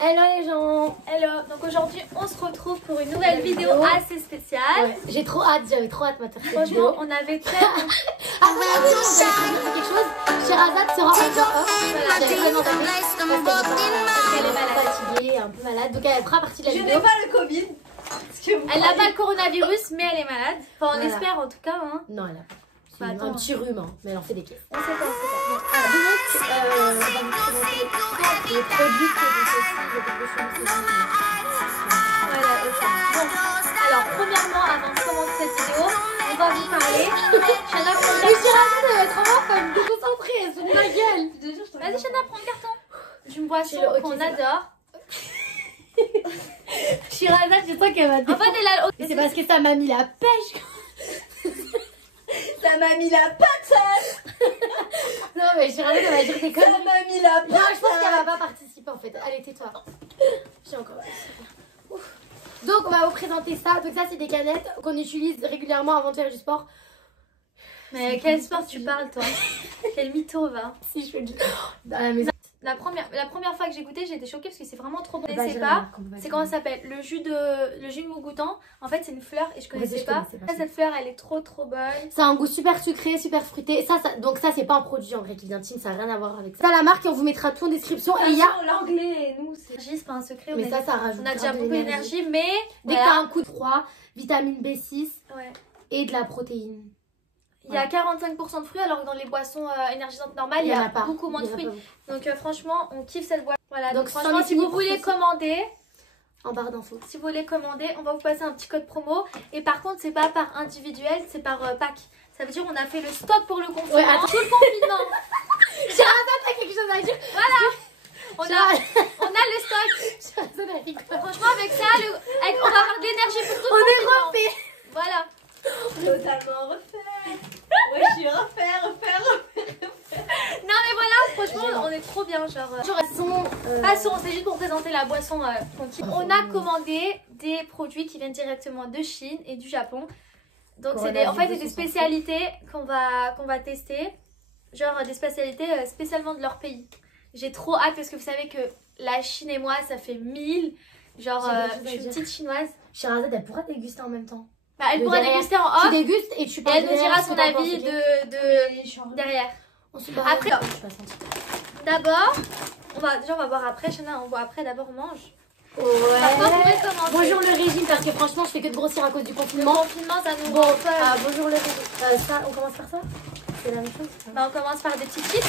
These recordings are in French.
Hello les gens. Hello, donc aujourd'hui on se retrouve pour une nouvelle vidéo assez spéciale. Ouais, j'avais trop hâte ma cette Franchement, vidéo. on avait très... Après la vidéo, on va quelque chose. Sherazade sera en off. J'avais vraiment tapé parce qu'elle est malade, fatiguée, un peu malade. Donc elle fera partie de la vidéo. Je n'ai pas le Covid. Elle n'a pas le coronavirus, mais elle est malade. Enfin, on espère en tout cas. Hein. Non, elle a pas. Bah, un petit rhume, hein, mais elle en fait des caisses. On sait pas, on sait pas. Donc, on va vous présenter les produits que vous testez. Voilà, ok. Donc, alors, premièrement, avant de commencer cette vidéo, on va vous parler. Shana, prends le Mais carton. Sherazade, elle va être vraiment pas me déconcentrer, elle se fout de ma gueule. Vas-y, Shana, prends le carton. Une boisson Ok, qu'on ça va. adore. Sherazade, je sens qu'elle va En fait, elle a... c'est parce que ça m'a mis la pêche. Ça m'a mis la patate. Non, mais Sherazade, elle va dire des Ça conneries. m'a mis la Non, je pense qu'elle va patate. pas participer en fait. Allez, tais-toi. J'ai encore. Ouf. Donc, on va vous présenter ça. Donc, ça, c'est des canettes qu'on utilise régulièrement avant de faire du sport. Mais quel sport tu parles, toi? Quel mytho, va. Si je fais du. Dans la maison. La première fois que j'ai goûté, j'ai été choquée parce que c'est vraiment trop bon. Je Bah, connaissais j'ai pas. la marque, on peut pas C'est dire. comment ça s'appelle? Le jus de Mougoutan. En fait, c'est une fleur et je connaissais je pas. connaissais pas. Cette fleur, elle est trop bonne. Ça a un goût super sucré, super fruité. Donc, ça, c'est pas un produit en vrai qui vient de Chine. Ça n'a rien à voir avec ça. Ça, la marque, et on vous mettra tout en description. Et il y a. l'anglais, nous, c'est. C'est pas un secret. Mais ça rajoute. on a déjà grave de beaucoup l'énergie. d'énergie, mais Dès que voilà. t'as un coup de froid, vitamine B6 Ouais. et de la protéine. Il y a 45% de fruits alors que dans les boissons énergisantes normales, il y en a pas. beaucoup moins de Il y en a fruits. pas beaucoup. Donc franchement, on kiffe cette boisson. Voilà. Donc, Donc sans franchement, les si vous finir, voulez c'est ça. commander. En barre d'infos. Si vous voulez commander, on va vous passer un petit code promo. Et par contre, c'est pas par individuel, c'est par pack. Ça veut dire qu'on a fait le stock pour le confinement. Ouais, attends. Tout le confinement. Sherazade, t'as quelque chose à dire? On a le stock. Sherazade, elle rigole. Franchement, avec ça, on va avoir de l'énergie pour tout On le est confinement. refait. Voilà. Totalement refait. Ouais, je suis refait. Non mais voilà, franchement, on est trop bien. Genre, Passons, c'est juste pour présenter la boisson qu'on kiffe. On a commandé des produits qui viennent directement de Chine et du Japon. Donc c'est en fait des spécialités qu'on va tester. Genre des spécialités spécialement de leur pays. J'ai trop hâte parce que vous savez que la Chine et moi ça fait 1000. Genre je suis une petite chinoise. Sherazade, elle pourra déguster en même temps. Bah, elle De pourra derrière. déguster en Tu off dégustes et tu et parles elle nous derrière dira ce son que t'en penses, avis ok de derrière. On se barre. Après, Je passe un petit peu. d'abord, on va boire après. Chana, on boit après. D'abord on mange. Par contre, on Ouais. va commencer. Bonjour le régime parce que franchement je fais que de grossir à cause du Le confinement. confinement, ça nous Bon, rend folle. bonjour le régime. Ça, on commence par ça? C'est la même chose? Bah, on commence par des petites chips.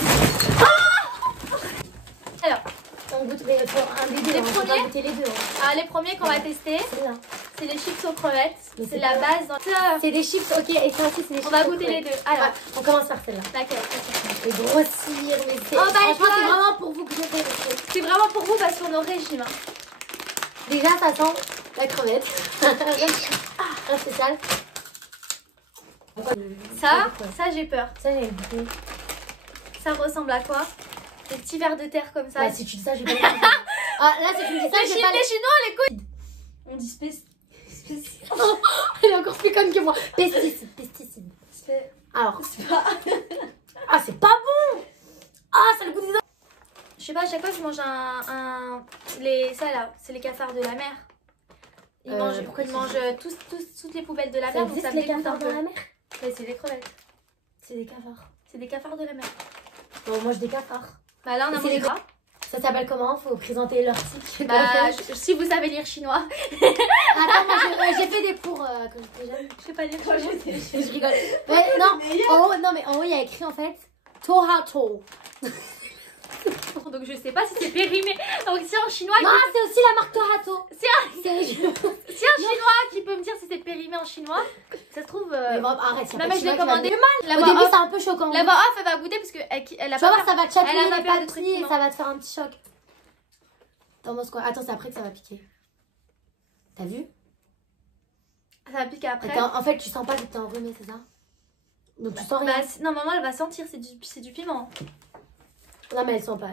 Alors, On goûte mais pour un des deux, Les on peut pas premiers goûter les deux. les premiers qu'on va tester, Celle-là. c'est les chips aux crevettes. Mais C'est c'est la pas- base dans C'est des chips, ok, et ça aussi c'est des chips. On va au goûter crevettes. les deux. Alors, Ouais, on commence par celle-là. laquelle? Et grossir, mais c'est Oh, bah, franchement toi. c'est vraiment pour vous que je fais. Parce que C'est vraiment pour vous parce qu'on est au régime. Hein. déjà ça sent la crevette. Un spécial. Ça j'ai peur. Ça j'ai goûté. Ça ressemble à quoi? Des petits vers de terre comme ça. Bah si tu dis ça j'ai pas le goûter. Ah là si tu me dis ça Les j'ai pas les Chinois, les couilles. On dit Elle est encore plus conne que moi. Pesticide. Alors. Ah c'est pas bon. Ah ça a le goût des autres. Je sais pas, à chaque fois que je mange ça là, c'est les cafards de la mer. Ils pourquoi tu mangent toutes les poubelles de la Ça mer, donc existe ça me les dégoûte un cafards peu. dans la mer? Mais c'est des crevettes. C'est des cafards. C'est des cafards de la mer. On mange des cafards. Bah là on a C'est mangé les ça. Ça s'appelle comment? Faut présenter leur site. Bah, si vous savez lire chinois. Attends, moi j'ai fait des cours quand j'étais jeune. Je sais pas lire Moi, chinois. Je rigole. Ouais, en haut il y a écrit en fait Tohato. Donc je sais pas si c'est périmé. Donc si un chinois, Non, c'est aussi la marque Tohato. si un chinois qui peut me dire si c'est périmé en chinois, ça se trouve. Mais bon, arrête, Non mais je l'ai commandé. La Au voix début off, c'est un peu choquant. la voix off, elle va goûter parce que elle a Tu vas pas voir, ça va te chatouiller elle a les pas peur de trucs papilles et piment. ça va te faire un petit choc. T'en penses quoi? Attends, c'est après que ça va piquer. T'as vu? Ça va piquer après. Attends, en fait, tu sens pas que t'es enrhumé, c'est ça? Donc tu sens rien. Bah, non, maman elle va sentir, c'est du piment. Non, mais elle sent pas.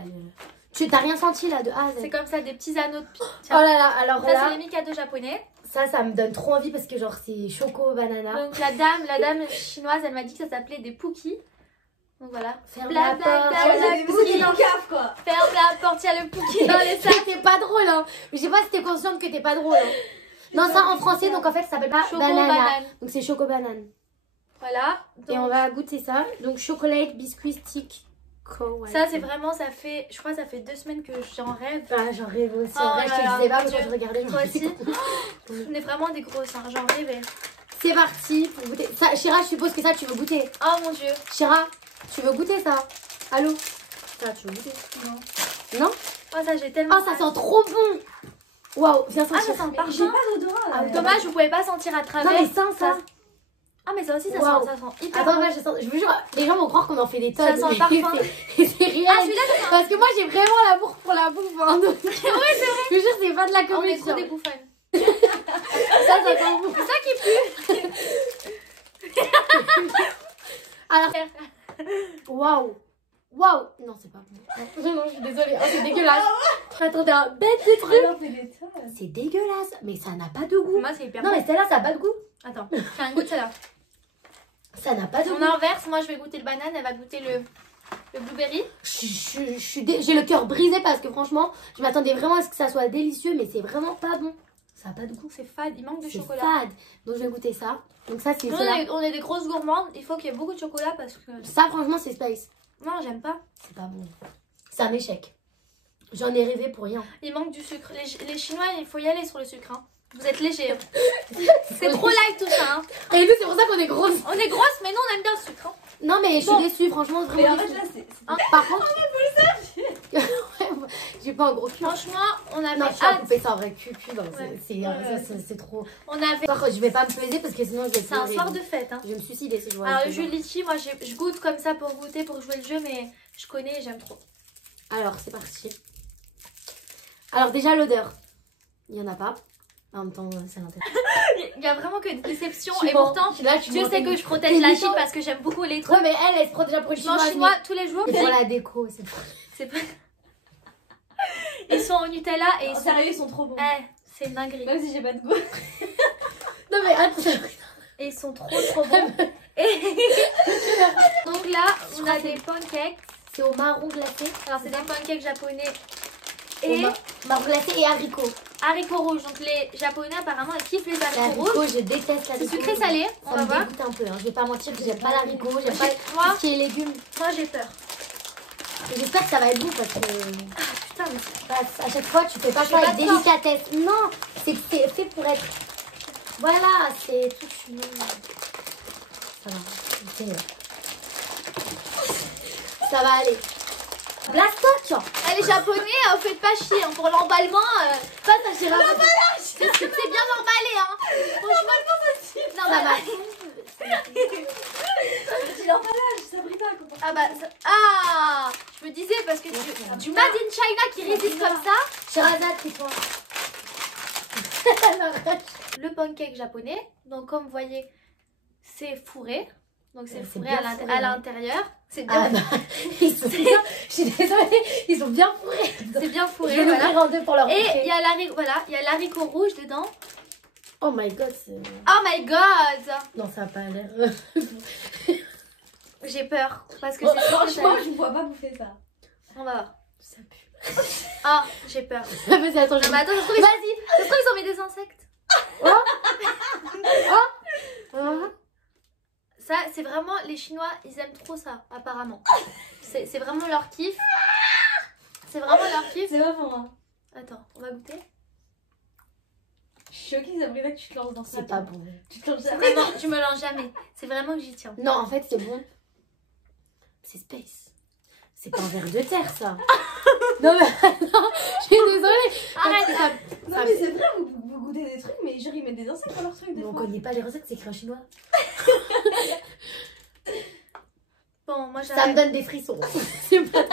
Tu t'as rien senti là de A à Z. C'est comme ça, des petits anneaux de piment. Oh là là, alors Ça, c'est là, les Mikado japonais. ça me donne trop envie parce que genre c'est choco banana. Donc, la dame chinoise, elle m'a dit que ça s'appelait des pookies. Donc voilà. Ferme Bla, la bla, porte. bla, il y a bla, la bla, pouki. C'est dans le cave quoi. Ferme la porte, il y a le Pookie dans les sacs. C'était pas drôle, hein. Je sais pas si t'es consciente que t'es pas drôle. Hein. Non, ça en français, donc en fait, ça s'appelle pas Choco banana. banane. Donc c'est choco banane. Voilà. Et Donc, on va goûter ça. Donc chocolate, biscuit, stick, co. ça, c'est vraiment, ça fait, je crois, ça fait 2 semaines que j'en rêve. Bah, j'en rêve aussi. Oh En vrai, je là te là, disais pas, mon mais quand Dieu. je regardais, je Toi me aussi. disais. On est vraiment des grosses, hein. J'en rêvais. C'est parti pour goûter. Ça, Chira, je suppose que ça, tu veux goûter. Oh mon Dieu. Chira, tu veux goûter ça? Allô? Ça, tu veux goûter? Non. Non? Oh, ça, j'ai tellement. Oh, ça sent trop bon! Waouh, viens Ah, sentir. ça sent le J'ai parfum. pas d'odorat. Ah, Dommage, vous pouvez pas sentir à travers. Non, mais sens ça. Ah, mais ça aussi, ça Waouh. sent hyper Attends, bon. là, je vous jure, les gens vont croire qu'on en fait des tonnes. Ça sent le parfum. C'est réel. Ah, celui-là, ça sent. Parce que moi, j'ai vraiment l'amour pour la bouffe. Hein, donc... Ouais, c'est vrai. Je vous jure, c'est pas de la On est comédie. trop des bouffonnes. Ça sent bon. C'est ça qui pue. Alors, waouh. Waouh. Non, c'est pas bon. Non, je suis désolée. Oh, c'est dégueulasse. Attendez, un bête de truc. Alors c'est des tonnes. C'est dégueulasse. Mais ça n'a pas de goût. Moi, c'est hyper Non, bon. mais celle-là, ça n'a pas de goût. Attends, fais un goût de celle-là. Ça n'a pas de On goût. inverse. Moi, je vais goûter le banane. Elle va goûter le blueberry. J'ai le cœur brisé parce que franchement, je m'attendais vraiment à ce que ça soit délicieux, mais c'est vraiment pas bon. Ça n'a pas de goût. C'est fade. Il manque de C'est chocolat. fade. Donc je vais goûter ça. Donc ça, c'est Nous, cela. on est des grosses gourmandes. Il faut qu'il y ait beaucoup de chocolat parce que. Ça, franchement, c'est space. Non, j'aime pas. C'est pas bon. C'est un échec. J'en ai rêvé pour rien. Il manque du sucre. Les Chinois, il faut y aller sur le sucre. Hein. Vous êtes légers. Hein. C'est trop light tout ça. Hein. Et nous, c'est pour ça qu'on est grosses. On est grosses, mais nous, on aime bien le sucre. Hein. Non, mais je suis Bon. déçue, franchement, Mais vraiment en fait déçue. là c'est. Par contre, j'ai pas un gros cul. Franchement, on avait Non, tu vas hâte. couper ça en vrai. Cul, non, Ouais. c'est trop. On avait. Par contre, je vais pas me peser parce que sinon, je vais C'est un pleurer. soir de fête. Hein. Je vais me suicider si je vois. Alors, un le peu jus de litchi, moi, je goûte comme ça pour goûter, pour jouer le jeu, mais je connais et j'aime trop. Alors, c'est parti. Alors, déjà, l'odeur. Il y en a pas. En même temps, c'est l'intérêt. Il y a vraiment que des déceptions. Tu Et mens. pourtant, Là, tu Dieu mens. sait que je T'es protège la méchante. Chine parce que j'aime beaucoup les trucs. Ouais, mais elle se prend déjà pour une Je mange chinoise. chinois tous les jours. Mais pour la déco, c'est pas. C'est pas... Ils sont au Nutella et ils sont... Sérieux, ils sont trop bons. Eh, c'est une dinguerie. Même si j'ai pas de goût. Non, mais attends. Et ils sont trop bons. Et... Donc là, on a des pancakes. C'est au marron glacé. Alors, c'est des pancakes japonais. Au Et marron glacé et haricots. haricots rouges. Donc les japonais, apparemment, ils kiffent les Les haricots rouges. haricots, je déteste C'est l'haricot. sucré salé. On Ça va me voir. dégoûte un peu. Hein. Je vais pas mentir que j'aime pas l'haricot. J'aime pas Moi, tout ce qui est légumes. moi j'ai peur. Et j'espère que ça va être bon parce que Putain, mais bah, à chaque fois, tu fais pas J'ai ça pas avec de force. délicatesse. Non, c'est fait pour être. Voilà, c'est tout chou. Ça va. Ok. Ça va aller. Blastoc. les Japonais, faites pas chier hein, pour l'emballement. Pas ça, j'ai L'emballage, c'est bien emballé. Hein. Franchement, Ça non, va. bah, J'ai l'emballage, ça brille pas. Comment... ah bah ah, je me disais parce que du Made in China qui résiste comme ça. Sherazade, c'est toi. Le pancake japonais, donc comme vous voyez, c'est fourré. Donc c'est C'est fourré bien à fourré, hein. l'intérieur. C'est bien, Ah bah, ils sont bien, je suis désolée, ils sont bien fourrés. c'est bien Je fourré. vais Voilà. l'ouvrir en deux pour leur Et montrer. il y a l'haricot, voilà, il y a l'haricot rouge dedans. Oh my god, c'est... Oh my god, Non, ça a pas l'air... j'ai peur parce que Oh, c'est Franchement, je ne vois pas bouffer ça. On va voir. Ça pue. Ah, j'ai peur. Vas-y, attends, Non mais attends, ça se trouve, Vas-y. ça se trouve, ils ont mis des insectes. Ah. Ça, c'est vraiment les Chinois, ils aiment trop ça, apparemment. C'est vraiment leur kiff. C'est vraiment leur kiff. C'est pas pour moi. Attends, on va goûter. Je suis choquée, Sabrina, que tu te lances dans ça. C'est pas bon. Tu te lances C'est jamais. vraiment, tu me lances jamais. C'est vraiment que j'y tiens. Non, en fait, c'est bon. C'est space. C'est pas un verre de terre, ça. Non, mais non, je suis désolée. Arrête. Ça- Non, mais c'est vrai, vous goûtez des trucs, mais genre ils mettent des insectes dans leurs trucs des Mais on fois. connaît pas les recettes, c'est écrit en chinois. Bon, moi Ça me j'arrête. donne des frissons. C'est pas...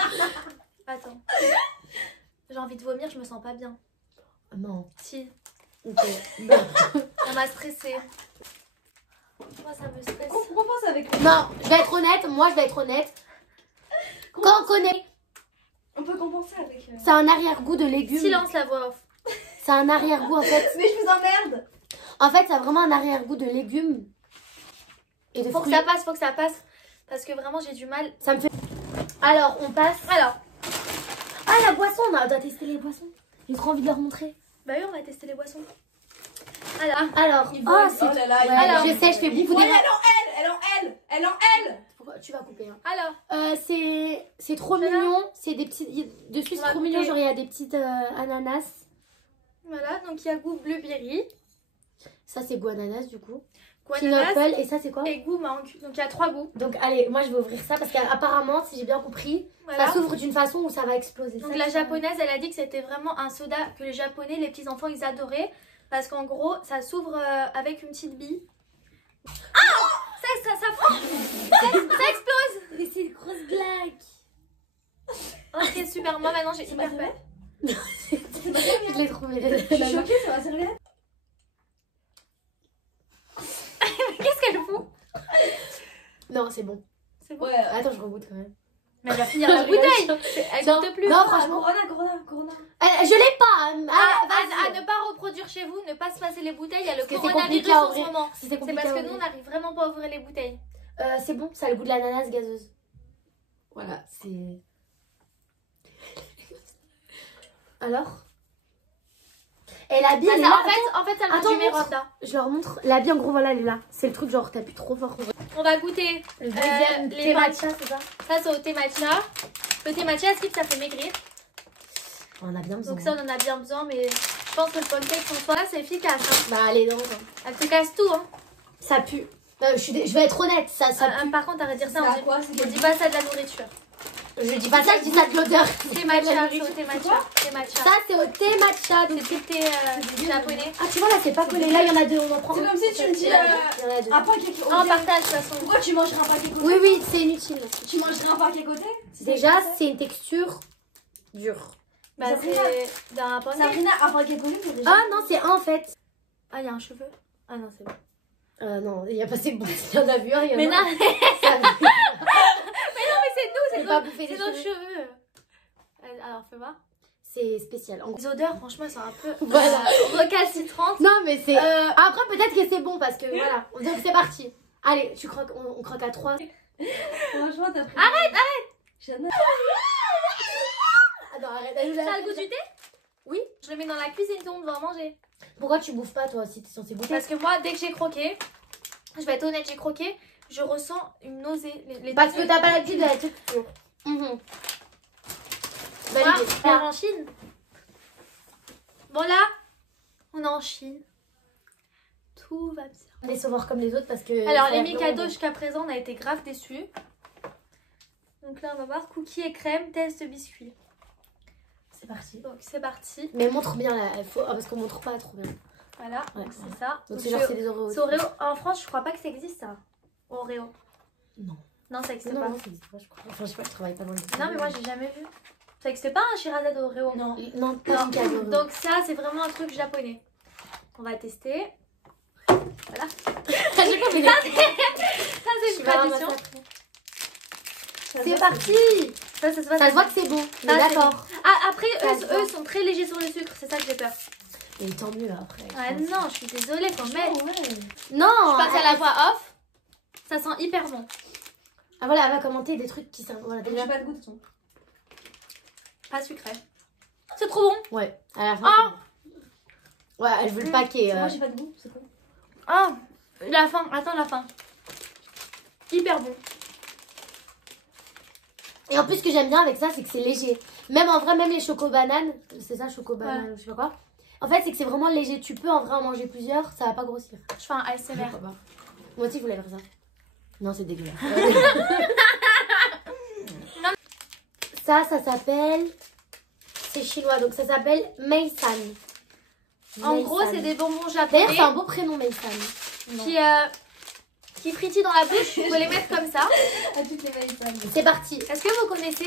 Attends. J'ai envie de vomir, je me sens pas bien. Non. Si, Ok. Non. ça m'a stressée. Moi ça me stresse. On pense avec le... Non, je vais être honnête. Moi, je vais être honnête. Quand on connaît, On peut compenser avec... c'est un arrière-goût de légumes. Silence la voix off. C'est un arrière-goût, en fait. Mais je vous emmerde. En fait, ça a vraiment un arrière-goût de légumes et de Faut que fruits. ça passe, faut que ça passe. parce que vraiment j'ai du mal. Ça me fait... Alors, on passe... Alors, Ah, la boisson, on doit tester les boissons. J'ai trop envie de leur montrer. bah oui, on va tester les boissons. Alors, Alors, Il oh, vole. c'est... Oh là là, Ouais, il alors, je sais, je fais beaucoup Ouais, de... elle en L. Pourquoi tu vas couper, hein. alors, C'est trop Voilà. mignon. C'est des petits... Dessus, On c'est va trop mignon. goûter. Genre, il y a des petites ananas. voilà, donc il y a goût blueberry, Ça, c'est goût ananas, du coup. ananas Pineapple. Et ça, c'est quoi? et goût mangue. Donc il y a 3 goûts. Donc, allez, moi, je vais ouvrir ça. Parce qu'apparemment, si j'ai bien compris, Voilà. ça s'ouvre d'une façon où ça va exploser. Donc Ça, la c'est- japonaise, elle a dit que c'était vraiment un soda que les japonais, les petits enfants, ils adoraient. Parce qu'en gros, ça s'ouvre avec une petite bille. Ah, ça explose. Mais c'est une grosse blague. Ok, super. Moi maintenant, j'ai hyper peur. Je l'ai trouvé. Je suis choquée, ça va servir. Qu'est-ce qu'elle fout? Non, c'est bon. C'est bon. Ouais. Attends, je regoute quand même. Mais elle va finir la bouteille. Elle Non, compte plus. non, Ah, franchement. Corona. Je l'ai pas. À Vas-y. ne pas reproduire chez vous, ne pas se passer les bouteilles. Il y a le Parce que c'est coronavirus compliqué à en ce ouvrir. moment. Si c'est C'est compliqué parce à que nous, on ouvrir. n'arrive vraiment pas à ouvrir les bouteilles. C'est bon, ça a le goût de l'ananas gazeuse. Voilà, c'est... Alors Et la bille, Ah, elle est ça, là. en fait, ça le Attends, goût du montre. Miranda. Je leur montre. La bille, en gros, voilà, elle est là. C'est le truc, genre, t'appuies trop fort. On va goûter. Le deuxième, les thé matchs. matcha, c'est ça? Ça, c'est au thé matcha. Le thé matcha, est-ce que ça fait maigrir? On en a bien besoin. Donc ça, on en a bien besoin, mais je pense que le pancake, en soi, c'est efficace. Hein. Bah, allez, non. Elle te casse tout. Hein. Ça pue. Je vais être honnête, ça pue. Par contre, arrête de dire ça. C'est On à dit, quoi? C'est on dit pas ça de la nourriture. Je dis pas ça, je dis ça de l'odeur. Thé matcha, c'est au thé matcha. Thé matcha. Ça, c'est au thé matcha. C'est du thé japonais. Ah, tu vois, là, c'est pas collé. Là, il y en a deux, on en prend. C'est comme si tu me dis Il y en a deux. un paquet On côté. partage de toute façon. Pourquoi tu mangerais un paquet côté? Oui, oui, c'est inutile. Tu mangerais un paquet côté? Déjà, c'est une texture dure. Bah, Sabrina. c'est dans un pancake. Sabrina, un paquet côté, c'est déjà. Ah non, c'est un en fait. Ah, il y a un cheveu. Ah non, c'est bon. Non, il y a pas c'est bon. Il y en a vu un, il y en a Mais un. non, mais c'est nous, J'ai pas bouffé des c'est nos cheveux. cheveux. Alors, fais voir. C'est spécial. Les odeurs, franchement, elles sont un peu Voilà. recalcitrantes. Non, mais c'est. Euh, Après, peut-être que c'est bon parce que voilà. Donc, c'est parti. Allez, tu croques, on croque à 3. Franchement, t'as pris. Arrête. J'adore. Ah non, arrête, elle nous Ça l'a a le goût du thé? Oui. Je le mets dans la cuisine, tout le monde va en manger. Pourquoi tu bouffes pas toi si t'es censé bouffer? Parce que moi, dès que j'ai croqué, je vais être honnête, j'ai croqué, je ressens une nausée. Parce que t'as pas l'habitude de la texture. Moi, Validé. on est en Chine. Bon là, on est en Chine. Tout va bien. Décevoir comme les autres parce que. Alors, ça les a Mikado, vraiment- jusqu'à présent, on a été grave déçus. Donc là, on va voir cookies et crème, test biscuit. C'est parti. Donc, c'est parti. Mais montre bien là. Parce qu'on montre pas trop bien. Voilà, Ouais, donc ouais. c'est ça. Donc, Donc, c'est genre, c'est des Oreos. c'est Oreo. En France, je crois pas que ça existe, ça. Oreo. Non. Non, ça existe Non, pas. non, ça existe pas, je crois. Enfin, je sais pas, je travaille pas dans le. Non, mais moi, j'ai jamais vu. Ça existe pas un Shirazade Oreo? Non. Non, pas Non. du cadeau. Donc ça, c'est vraiment un truc japonais. On va tester. Voilà. Ça, c'est une tradition. C'est parti. Ça se voit. Ça se voit que c'est bon. On Ça, est c'est d'accord. Ah, après, Ça se voit. eux sont très légers sur le sucre. C'est ça que j'ai peur. Et tant mieux après. Ah non, je suis désolée quand même. Non. Je passe à la voix off. Ça sent hyper bon. Ah voilà, elle va commenter des trucs qui sont. Voilà, J'ai déjà. pas de goût de son. Pas sucré. C'est trop bon. Ouais, à la fin. Ah. c'est bon. Ouais, elle veut le paquet. Moi, j'ai pas de goût, c'est quoi? Ah, la fin. Attends, la fin. Hyper bon. Et en plus, ce que j'aime bien avec ça, c'est que c'est léger. Même en vrai, même les choco-bananes, c'est ça, choco-banane, ou je sais pas quoi. En fait, c'est que c'est vraiment léger. Tu peux en vrai en manger plusieurs, ça va pas grossir. Je fais un ASMR. Pourquoi pas. Moi aussi, je voulais faire ça. Non, c'est dégueulasse. Ça s'appelle. C'est chinois, donc ça s'appelle Meisan. En gros, c'est des bonbons D'ailleurs, japonais c'est un beau prénom, Meisan. qui frétillent dans la bouche. Il faut les mettre comme ça. À toutes les maïsanes. C'est parti. Est-ce que vous connaissez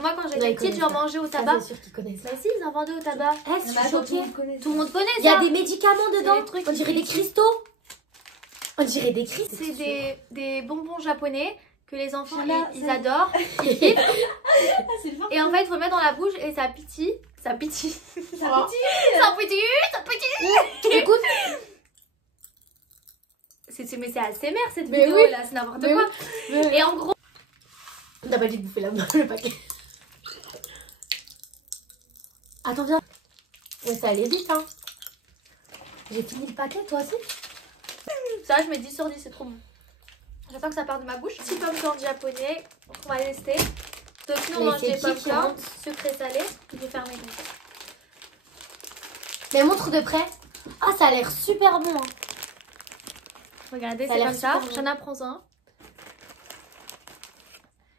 moi quand Ouais, j'étais ils petite, connaissent j'en ça. mangeais au Ça, tabac. c'est sûr qu'ils connaissent ça. Mais si, ils en vendaient au tabac. Eh, je suis choquée. Tout le monde connaît ça. Il y a des médicaments C'est dedans. des trucs On dirait des cristaux. On dirait des cristaux. C'est des bonbons japonais que les enfants Voilà, ils ça- adorent. Ils kiffent. Ah, c'est le fort. Et en fait, il faut le mettre dans la bouche et ça pétille. Ça pétille. Ça Ça pétille. Ça pétille. Écoute, Mais c'est ASMR cette Mais vidéo oui. là, c'est n'importe Mais quoi. Et en gros, On t'a pas dit de bouffer le paquet. Attends, viens. Ouais, ça allait vite, hein. J'ai fini le paquet, toi aussi? Ça, je mets 10 sur 10, c'est trop bon. J'attends que ça parte de ma bouche. Petit popcorn japonais, on va tester. Donc, sinon, on mange des popcorn sucré salé. Je vais fermer comme ça. Mais montre de près. Ah, ça a l'air super bon. Hein. Regardez, c'est comme ça. J'en apprends un.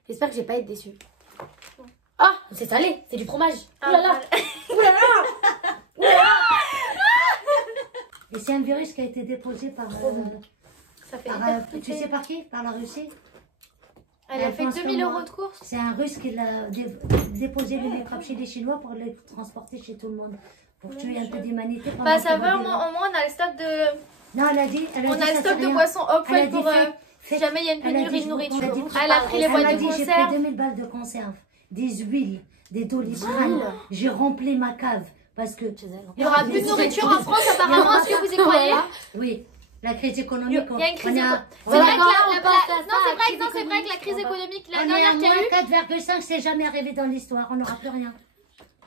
J'espère que je vais pas être déçue. Ah, c'est salé, c'est du fromage. Ah, oulala. Oulala. Et c'est un virus qui a été déposé par... Ça fait tu sais par qui? Par la Russie. Elle a fait 2000 € de course. C'est un Russe qui l'a déposé les microbes chez les Chinois pour les transporter chez tout le monde. Pour tuer un peu d'humanité. Bah ça va, au moins on a le stock de... Non, elle a dit on a le stock de boissons Hopwell pour... si jamais il y a une pénurie de nourriture. Elle a pris les boîtes de j'ai conserve. pris 2000 balles de conserve, des huiles, des doliprane. J'ai rempli ma cave parce que... Il y aura plus de nourriture en France apparemment, est-ce que vous y croyez? Oui. La crise économique. Il y a une crise économique. C'est vrai que la crise économique, la dernière qu'il y a eu... 4,5, c'est jamais arrivé dans l'histoire. On n'aura plus rien.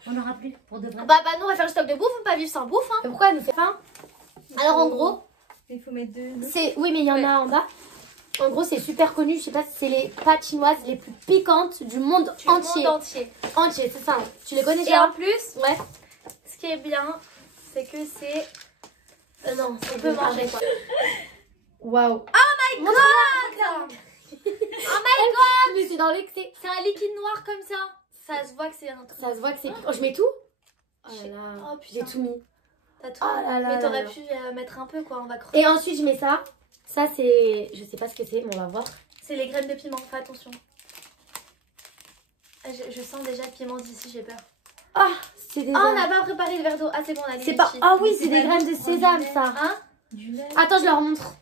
On n'aura plus pour de vrai. Bah nous on va faire le stock de bouffe, on peut pas vivre sans bouffe. Hein. Mais pourquoi elle nous fait faim? Alors en gros, il faut mettre deux. Oui, mais il y en a en bas. En gros, c'est super connu. Je sais pas si c'est les pâtes chinoises les plus piquantes du monde entier. Entier, c'est ça. Tu les connais déjà? Et en plus, ouais. Ce qui est bien, c'est que c'est... non, on peut manger quoi. Waouh. Oh my god. Oh my god. Mais c'est dans l'excès. C'est un liquide noir comme ça. Ça se voit que c'est un truc. Ça se voit que c'est piquant. Je mets tout? Oh là là. Oh putain. J'ai tout mis. T'as tout oh là là. Mais t'aurais pu mettre un peu quoi, on va crever. Et ensuite je mets ça. Ça c'est... Je sais pas ce que c'est, mais on va voir. C'est les graines de piment, fais attention. Je sens déjà le piment d'ici, j'ai peur. Ah, c'est des... Ah, on n'a pas préparé le verre d'eau. Ah, c'est bon, on a les c'est pas... Ah oui, c'est des graines de sésame, ça. Hein? Du lait. Attends, je leur montre.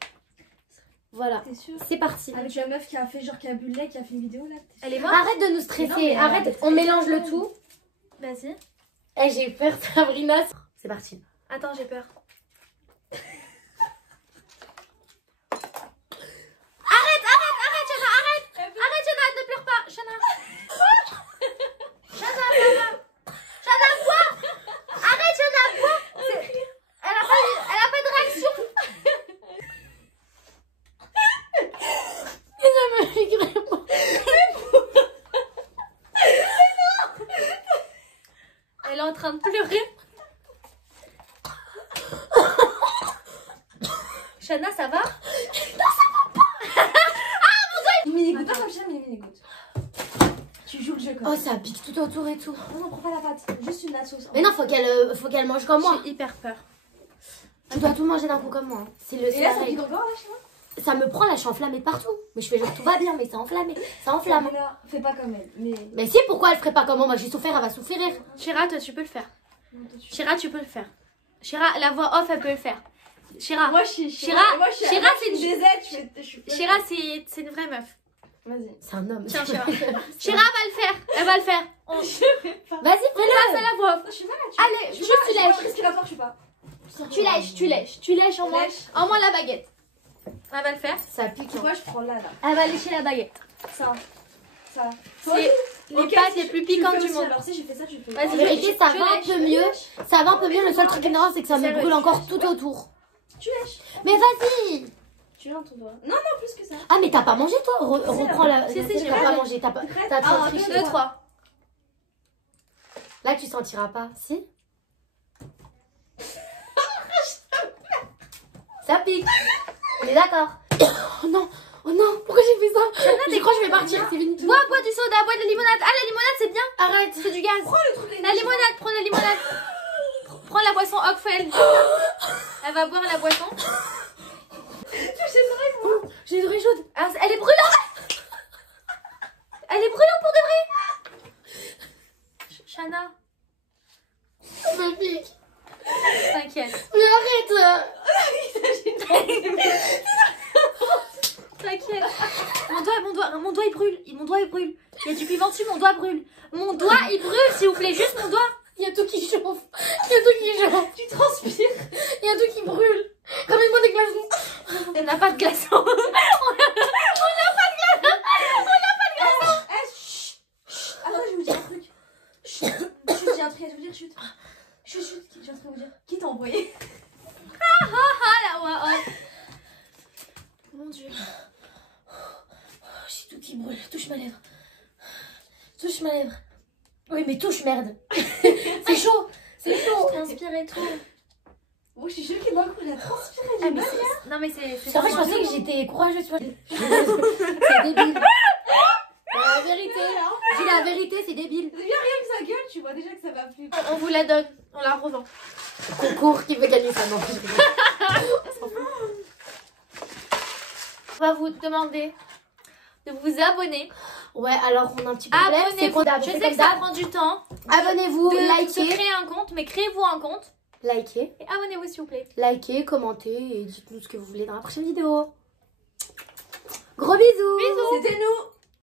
Voilà. T'es sûre? C'est parti. Avec la meuf qui a fait genre qui a bu le lait, qui a fait une vidéo là. Elle est morte? Arrête de nous stresser. Non, arrête, on mélange le tout. Vas-y. Eh, j'ai peur, Sabrina. C'est parti. Attends, j'ai peur. Arrête, Shana, ne pleure pas. Shana, bois. Arrête, Shana, bois. Elle a pas de réaction. Et ça me fait grave. Elle est en train de pleurer. Shana, ça va? Mini-goutte, comme ça, mini-goutte. Tu joues le jeu quoi. Oh, ça pique tout autour et tout. Non, prends pas la pâte, juste une la sauce. Mais non, faut qu'elle mange comme moi. J'ai hyper peur. Tu dois tout manger d'un coup comme moi. C'est le Et là, ça pareil. pique encore là chez moi? Ça me prend là, je suis enflammée partout. Mais je fais genre tout va bien, mais c'est enflammé. Ça enflamme. Sabrina, fais pas comme elle. Mais Mais si, pourquoi elle ferait pas comme moi? Moi j'ai souffert, elle va souffrir. Shira, toi, tu peux le faire. non, toi, tu... Shira, tu peux le faire. Shira, la voix off, elle peut le faire. Shira, Moi, je suis Shira, c'est des aides. Je suis. Shira, c'est une vraie meuf. Vas-y. C'est un homme. Tiens, Shira. Shira va le faire. Elle va le faire. Vas-y, Passe fais-le. à la voix off. Je suis pas là, Allez, juste tu Moi, lèches. respiratoire, je suis pas. Tu lèches en moi. Lèche. En moi la baguette. Elle va le faire. Ça pique. Moi, je prends là. Elle va lécher la baguette. Ça. C'est les pâtes les plus piquantes du monde. Alors, si j'ai fait ça, je fais. Vas-y, En vérité, ça je va un lèche. peu mieux. Ça va un peu mieux. Le seul truc énervant, c'est que ça me brûle encore tout autour. Tu lèches. Mais vas-y. Tu l'as dans ton doigt. Non, non, plus que ça. Ah, mais t'as pas mangé toi? Reprends la. Si, T'as j'ai pas mangé. mangé. T'as Ah, trop 1, triché. 2, 3. Là, tu sentiras pas. Si? Ça pique. On est d'accord. Oh non. Oh non. Pourquoi j'ai fait ça? Je crois que je vais partir. C'est fini. Bois du soda, bois de la limonade. Ah, la limonade, c'est bien. Arrête, c'est du gaz. Prends le truc. La limonade, prends la limonade. Prends la boisson Hopwell. Elle va boire la boisson. J'ai une oreille chaude. Alors, elle est brûlante. Elle est brûlante pour de vrai. Shana, Ça me pique. t'inquiète. Mais arrête. T'inquiète. Mon doigt il brûle. Mon doigt il brûle. Il y a du piment dessus, mon doigt brûle. Mon doigt il brûle, s'il vous plaît, juste mon doigt. Il y a tout qui chauffe. Il y a tout qui chauffe. Tu transpires. Il y a tout qui brûle. Ramène-moi des glaçons. On n'a pas de glaçons. Eh, Qui t'a envoyé? Ah là, ouais, ouais. Mon Dieu. J'ai tout qui brûle. Touche ma lèvre. Touche ma lèvre. Oui, mais touche, merde. C'est chaud. C'est chaud. Transpire et tout. Oh, je suis choquée d'un coup, j'ai transpiré. Ah, mais non, mais c'est En fait, je vraiment pensais que dur. j'étais courageuse. Tu vois. C'est débile. La vérité. Dis la vérité, c'est débile. Rien que sa gueule, tu vois déjà que ça va plus. On vous la donne, on la revend. Concours qui veut gagner ça, non. On va vous demander de vous abonner. Ouais, alors on a un petit problème. C'est Abonnez-vous. qu'on a Je fait sais comme que ça d'hab. prend du temps Abonnez-vous, de se likez, créer un compte, mais créez-vous un compte likez, et abonnez-vous s'il vous plaît. likez, commentez et dites-nous ce que vous voulez dans la prochaine vidéo. Gros bisous. Bisous. C'était nous.